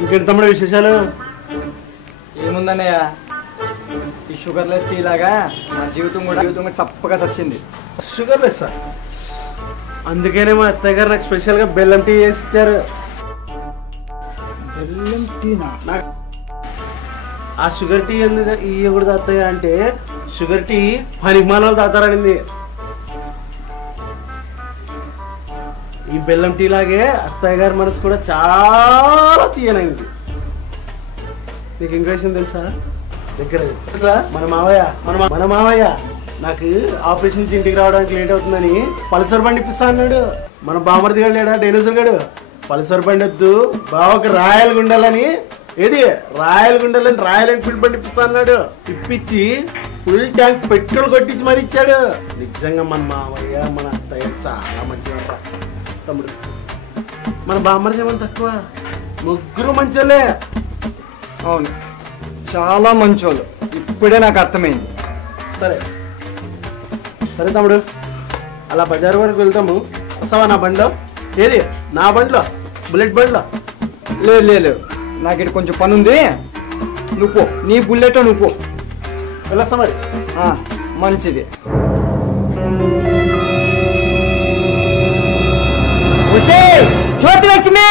ఇంకేంటి తమ్ముడు విశేషాలు? ఏముందన్నయ్య, ఈ షుగర్లెస్ టీ లాగా నా జీవితం కూడా చప్పగా చచ్చింది. షుగర్లెస్ సార్, అందుకనే మా అత్తయ్య గారు నాకు స్పెషల్గా బెల్లం టీ చేసి ఇచ్చారు. బెల్లం టీనా? ఆ షుగర్ టీ ఎందుకు ఇవ్వకూడదు అత్తయ్య అంటే, షుగర్ టీ పనిమానాలు తాతారనింది. ఈ బెల్లం టీ లాగే అత్తయ్య గారి మనసు కూడా చాలా తీయనైంది. నీకు ఇంకో విషయం తెలుసా? దగ్గర మన మావయ్య నాకు ఆఫీస్ నుంచి ఇంటికి రావడానికి లేట్ అవుతుందని పల్సర్ బండి ఇప్పిస్తా అన్నాడు. మన బామర్ది గారు లేడా, డైనోసర్ గారు, పల్సర్ బండి వద్దు బావకి రాయల్ గుండాలని, ఏది రాయల్ గుండాలని రాయల్ ఎన్ఫీల్డ్ బండి ఇప్పిస్తా అన్నాడు. ఇప్పించి ఫుల్ ట్యాంక్ పెట్రోల్ కొట్టించి మరి ఇచ్చాడు. నిజంగా మన మావయ్య మన అత్తయ్య చాలా మంచిగా తమ్ముడు. మన బామర్ది ఏమన్నా తక్కువ? ముగ్గురు మంచోళ్ళే. అవును, చాలా మంచోళ్ళు. ఇప్పుడే నాకు అర్థమైంది. సరే సరే తమ్ముడు, అలా బజార్ వరకు వెళ్తాము. వస్తావా నా బండిలో? ఏది నా బండిలో, బుల్లెట్ బండిలో? లేదు, నాకు ఇక్కడ కొంచెం పని ఉంది. నువ్వు పో, నీ బుల్లెట్ నువ్వు పో. వెళ్ళొస్తా మరి. మంచిది. జ్యోతి లక్ష్మి!